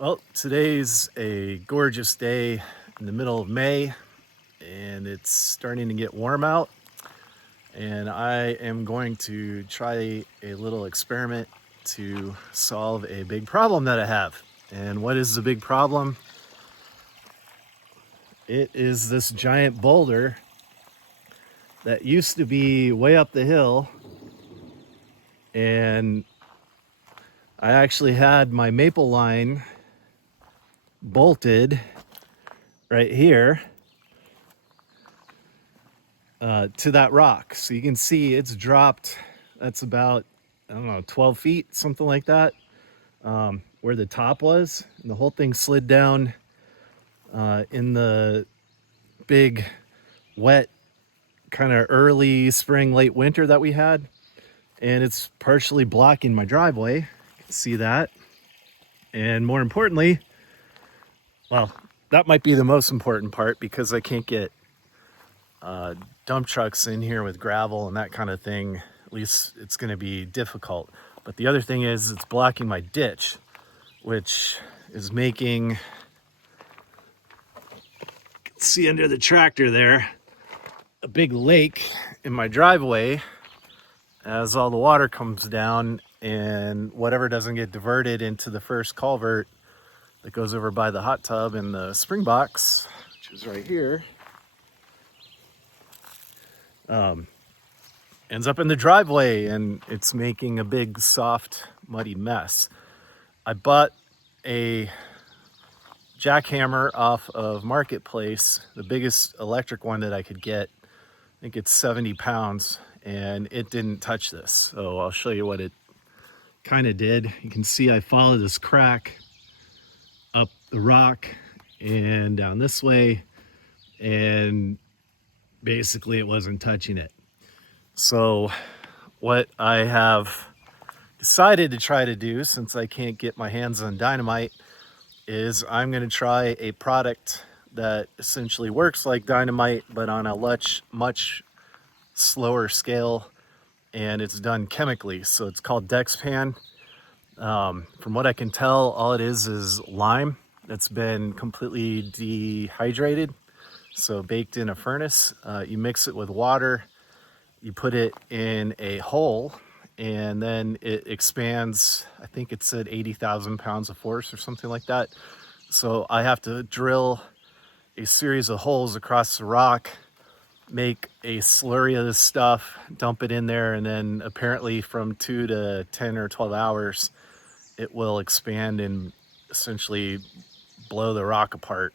Well, today's a gorgeous day in the middle of May, and it's starting to get warm out. And I am going to try a little experiment to solve a big problem that I have. And what is the big problem? It is this giant boulder that used to be way up the hill, and I actually had my maple line bolted right here to that rock. So you can see it's dropped. That's about, I don't know, 12 feet, something like that, where the top was. And the whole thing slid down in the big, wet, kind of early spring, late winter that we had. And it's partially blocking my driveway. You can see that. And more importantly, well, that might be the most important part because I can't get dump trucks in here with gravel and that kind of thing. At least it's going to be difficult. But the other thing is it's blocking my ditch, which is making, you can see under the tractor there, a big lake in my driveway as all the water comes down, and whatever doesn't get diverted into the first culvert that goes over by the hot tub and the spring box, which is right here, ends up in the driveway, and it's making a big, soft, muddy mess. I bought a jackhammer off of Marketplace, the biggest electric one that I could get. I think it's 70 pounds, and it didn't touch this. So I'll show you what it kind of did. You can see I followed this crack up the rock and down this way, and basically it wasn't touching it. So what I have decided to try to do, since I can't get my hands on dynamite, is I'm going to try a product that essentially works like dynamite, but on a much slower scale, and it's done chemically. So it's called Dexpan. From what I can tell, all it is lime that's been completely dehydrated, so baked in a furnace. You mix it with water, you put it in a hole, and then it expands. I think it said 80,000 pounds of force or something like that. So I have to drill a series of holes across the rock, make a slurry of this stuff, dump it in there, and then apparently from 2 to 10 or 12 hours, it will expand and essentially blow the rock apart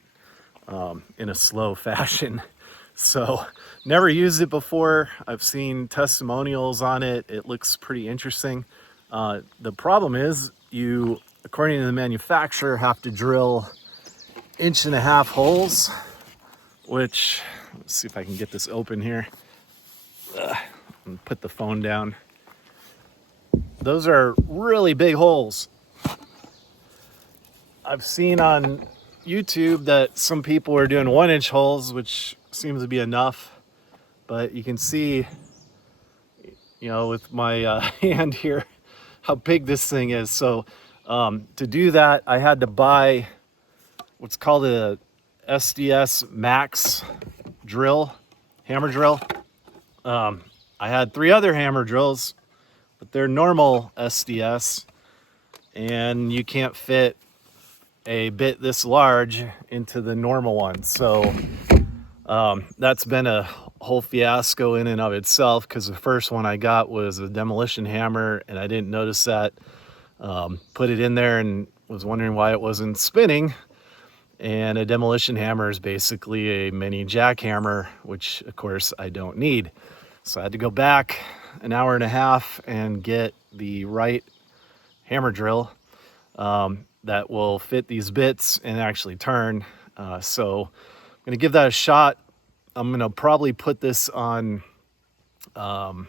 in a slow fashion. So never used it before. I've seen testimonials on it. It looks pretty interesting. The problem is you, according to the manufacturer, have to drill 1.5-inch holes, which, let's see if I can get this open here. And put the phone down. Those are really big holes. I've seen on YouTube that some people are doing 1-inch holes, which seems to be enough, but you can see, you know, with my hand here, how big this thing is. So to do that, I had to buy what's called a SDS Max drill, hammer drill. I had 3 other hammer drills, but they're normal SDS, and you can't fit a bit this large into the normal one. So that's been a whole fiasco in and of itself, because the first one I got was a demolition hammer, and I didn't notice that. Put it in there and was wondering why it wasn't spinning. And a demolition hammer is basically a mini jackhammer, which of course I don't need. So I had to go back 1.5 hours and get the right hammer drill that will fit these bits and actually turn. So I'm gonna give that a shot. I'm gonna probably put this on, can't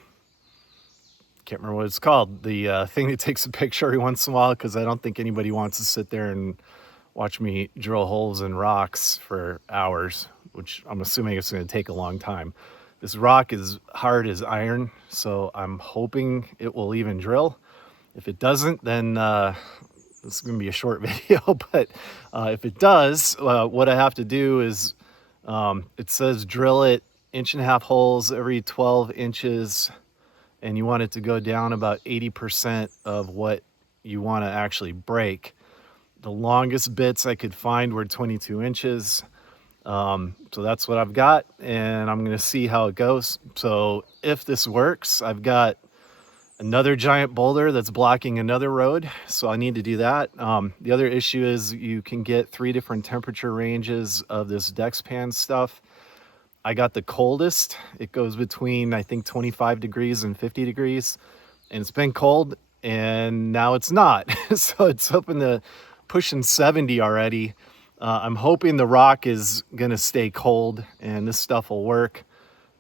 remember what it's called, the thing that takes a picture every once in a while, because I don't think anybody wants to sit there and watch me drill holes in rocks for hours, which I'm assuming it's gonna take a long time. This rock is hard as iron, so I'm hoping it will even drill. If it doesn't, then this is going to be a short video, but if it does, what I have to do is, it says drill it 1.5 holes every 12 inches, and you want it to go down about 80% of what you want to actually break. The longest bits I could find were 22 inches. So that's what I've got, and I'm going to see how it goes. So if this works, I've got another giant boulder that's blocking another road, so I need to do that. The other issue is you can get 3 different temperature ranges of this Dexpan stuff. I got the coldest. It goes between, I think, 25 degrees and 50 degrees, and it's been cold, and now it's not. So it's open to pushing 70 already. I'm hoping the rock is gonna stay cold and this stuff will work,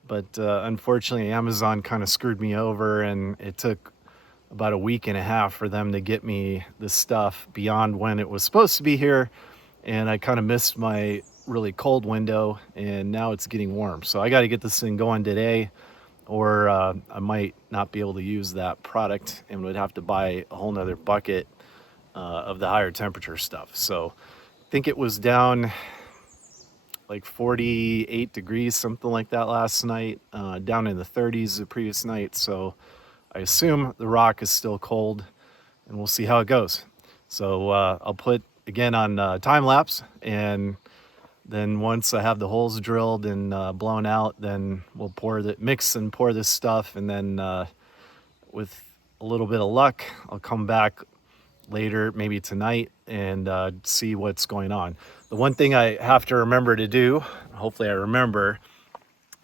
but unfortunately Amazon kind of screwed me over, and it took about a week and a half for them to get me this stuff beyond when it was supposed to be here, and I kind of missed my really cold window, and now it's getting warm. So I got to get this thing going today, or I might not be able to use that product and would have to buy a whole nother bucket of the higher temperature stuff. So I think it was down like 48 degrees, something like that last night, down in the 30s the previous night. So I assume the rock is still cold, and we'll see how it goes. So I'll put again on time lapse, and then once I have the holes drilled and blown out, then we'll mix and pour this stuff, and then with a little bit of luck, I'll come back later, maybe tonight, and see what's going on. The one thing I have to remember to do, hopefully I remember,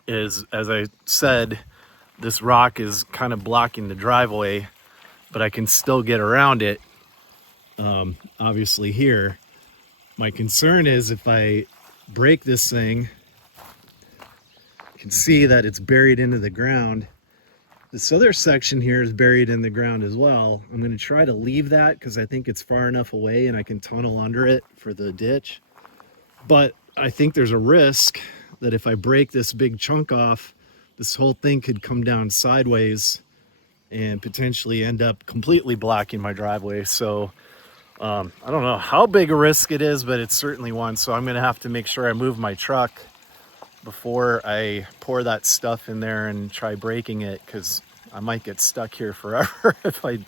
is, as I said, this rock is kind of blocking the driveway, but I can still get around it, obviously here. My concern is if I break this thing, you can see that it's buried into the ground. This other section here is buried in the ground as well. I'm going to try to leave that because I think it's far enough away and I can tunnel under it for the ditch. But I think there's a risk that if I break this big chunk off, this whole thing could come down sideways and potentially end up completely blocking my driveway. So I don't know how big a risk it is, but it's certainly one. So I'm going to have to make sure I move my truck before I pour that stuff in there and try breaking it, because I might get stuck here forever if I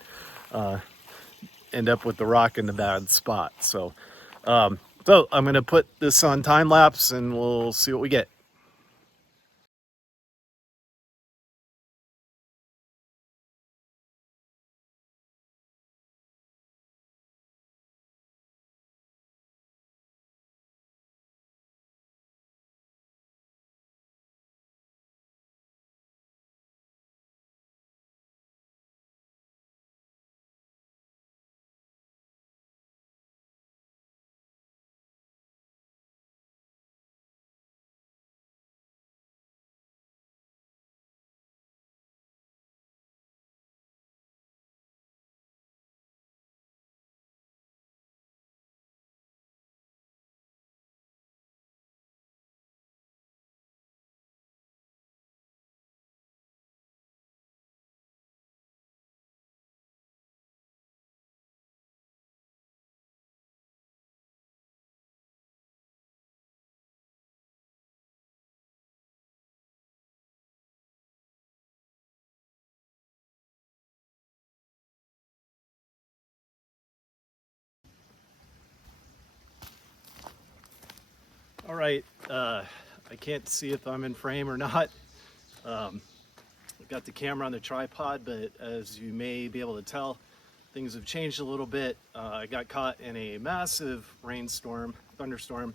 end up with the rock in the bad spot. So I'm going to put this on time lapse and we'll see what we get. All right, I can't see if I'm in frame or not. I've got the camera on the tripod, but as you may be able to tell, things have changed a little bit. I got caught in a massive thunderstorm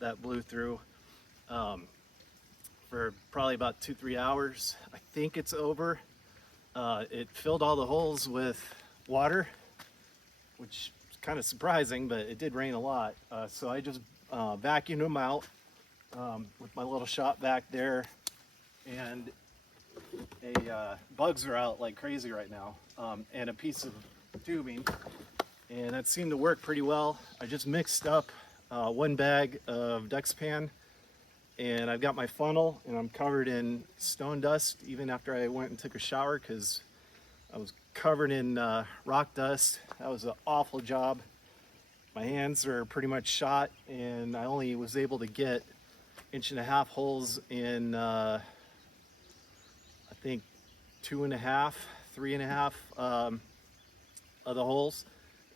that blew through for probably about 2-3 hours. I think it's over. It filled all the holes with water, which is kind of surprising, but it did rain a lot. So I just vacuumed them out with my little shop vac there, and bugs are out like crazy right now, and a piece of tubing, and that seemed to work pretty well. I just mixed up 1 bag of Dexpan, and I've got my funnel, and I'm covered in stone dust even after I went and took a shower, because I was covered in rock dust. That was an awful job. my hands are pretty much shot, and I only was able to get 1.5 inch holes in I think 2.5, 3.5 of the holes.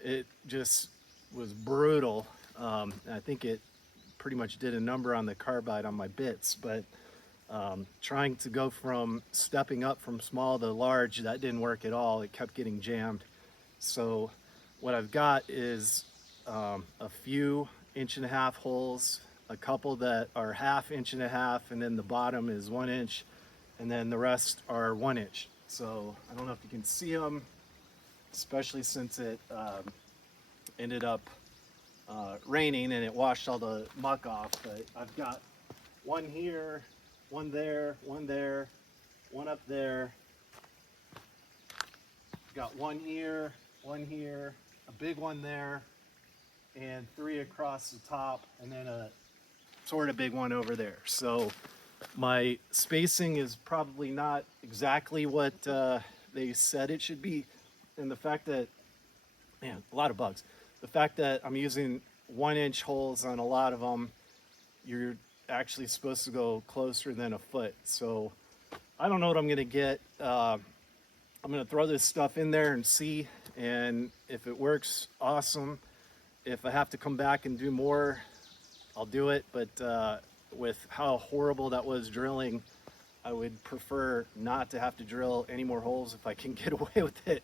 It just was brutal. I think it pretty much did a number on the carbide on my bits, but trying to go from stepping up from small to large, that didn't work at all. It kept getting jammed. So what I've got is a few 1.5 inch holes, a couple that are 1/2 inch, and then the bottom is 1 inch, and then the rest are 1 inch. So I don't know if you can see them, especially since it ended up raining and it washed all the muck off. But I've got one here, one there, one there, one up there. Got one here, a big one there, and 3 across the top, and then a sort of big one over there. So my spacing is probably not exactly what they said it should be. And the fact that, man, a lot of bugs. The fact that I'm using 1 inch holes on a lot of them, you're actually supposed to go closer than a foot. So I don't know what I'm gonna get. I'm gonna throw this stuff in there and see, and if it works, awesome. If I have to come back and do more, I'll do it. But with how horrible that was drilling, I would prefer not to have to drill any more holes if I can get away with it.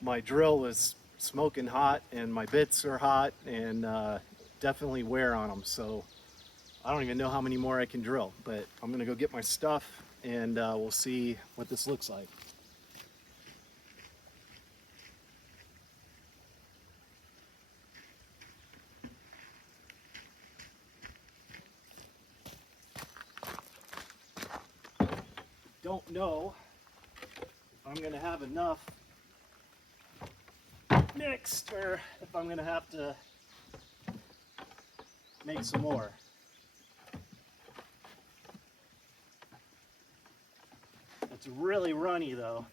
My drill was smoking hot, and my bits are hot, and definitely wear on them. So I don't even know how many more I can drill, but I'm gonna go get my stuff, and we'll see what this looks like. Don't know if I'm gonna have enough mixed or if I'm gonna have to make some more. It's really runny though,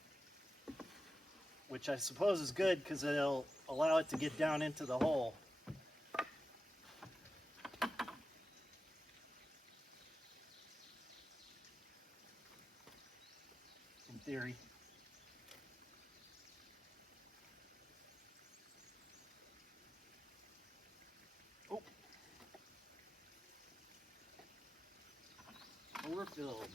which I suppose is good because it'll allow it to get down into the hole. In theory. Oh. Overfilled.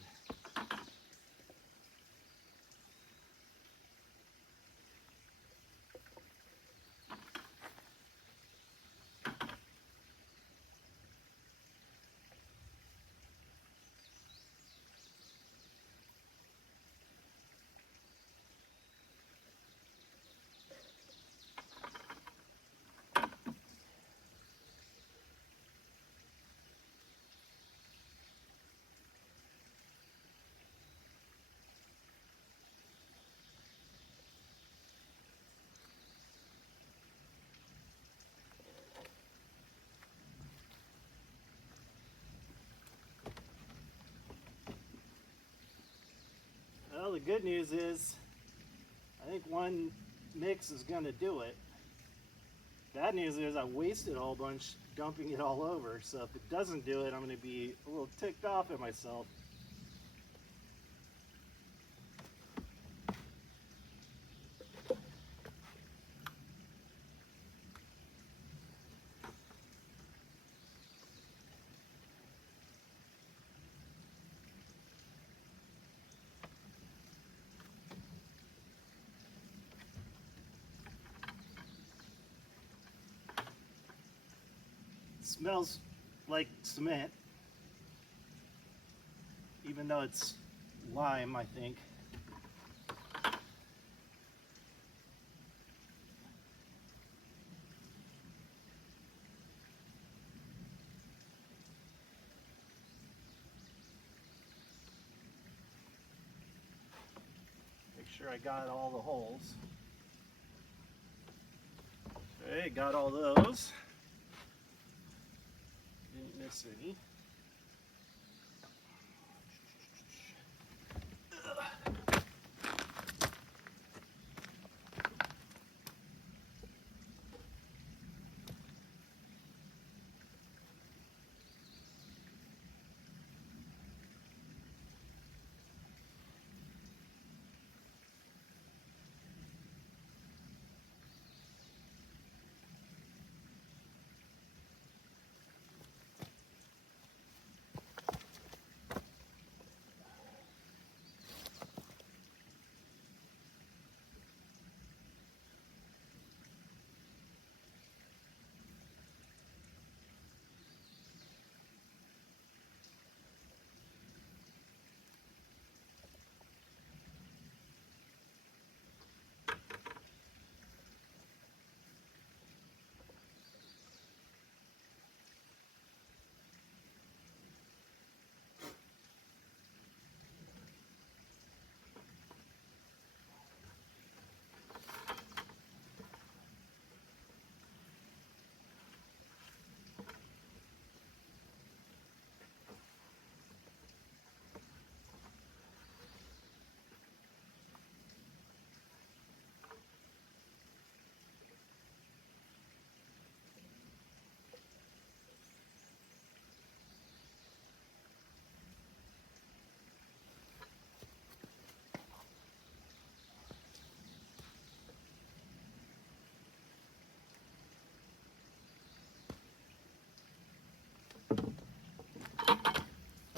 Well, the good news is I think one mix is going to do it. Bad news is I wasted a whole bunch dumping it all over, so if it doesn't do it, I'm going to be a little ticked off at myself. Smells like cement, even though it's lime, I think. Make sure I got all the holes. Okay, got all those. Didn't miss any.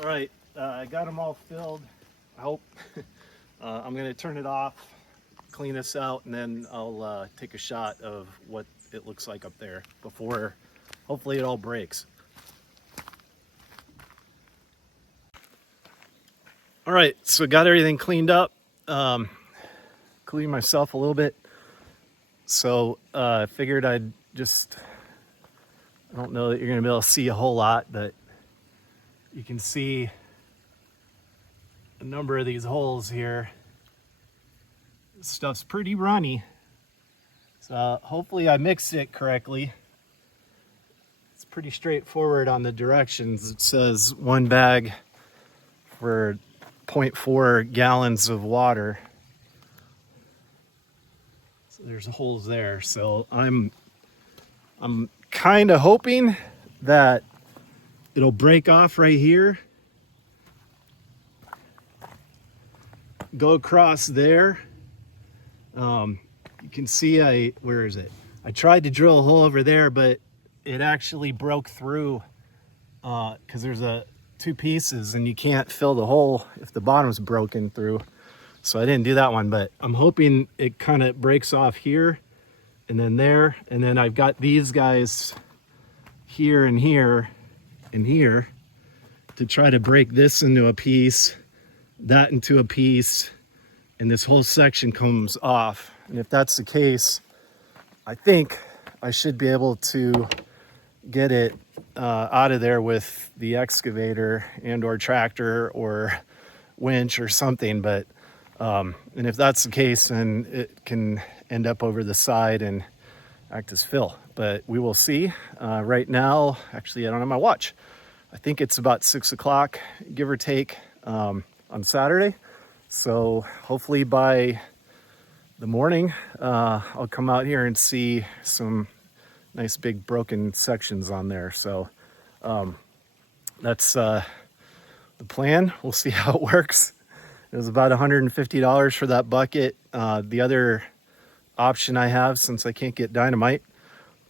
All right, I got them all filled, I hope. I'm gonna turn it off, clean this out, and then I'll take a shot of what it looks like up there before, hopefully it all breaks. All right, so got everything cleaned up, cleaned myself a little bit. So I figured I'd just, I don't know that you're gonna be able to see a whole lot, but you can see a number of these holes here. This stuff's pretty runny. So hopefully I mixed it correctly. It's pretty straightforward on the directions. It says 1 bag for 0.4 gallons of water. So there's holes there. So I'm kind of hoping that it'll break off right here, go across there. You can see where is it? I tried to drill a hole over there, but it actually broke through because there's two pieces and you can't fill the hole if the bottom's broken through. So I didn't do that one, but I'm hoping it kind of breaks off here and then there. And then I've got these guys here and here and here to try to break this into a piece, that into a piece, and this whole section comes off. And if that's the case, I think I should be able to get it out of there with the excavator and or tractor or winch or something. But and if that's the case, then it can end up over the side and act as fill. But we will see. Right now, actually, I don't have my watch. I think it's about 6 o'clock, give or take, on Saturday. So hopefully by the morning, I'll come out here and see some nice big broken sections on there. So that's the plan. We'll see how it works. It was about $150 for that bucket. The other option I have, since I can't get dynamite,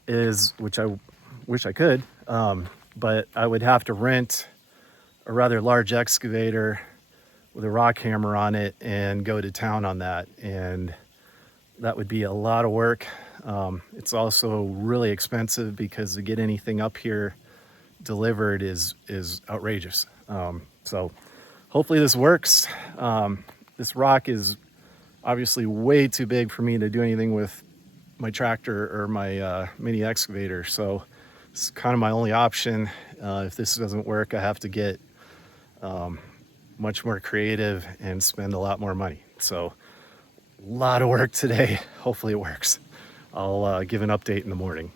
is, which I wish I could, but I would have to rent a rather large excavator with a rock hammer on it and go to town on that. And that would be a lot of work. It's also really expensive because to get anything up here delivered is outrageous. So hopefully this works. This rock is obviously way too big for me to do anything with my tractor or my mini excavator. So it's kind of my only option. If this doesn't work, I have to get much more creative and spend a lot more money. So a lot of work today. Hopefully it works. I'll give an update in the morning.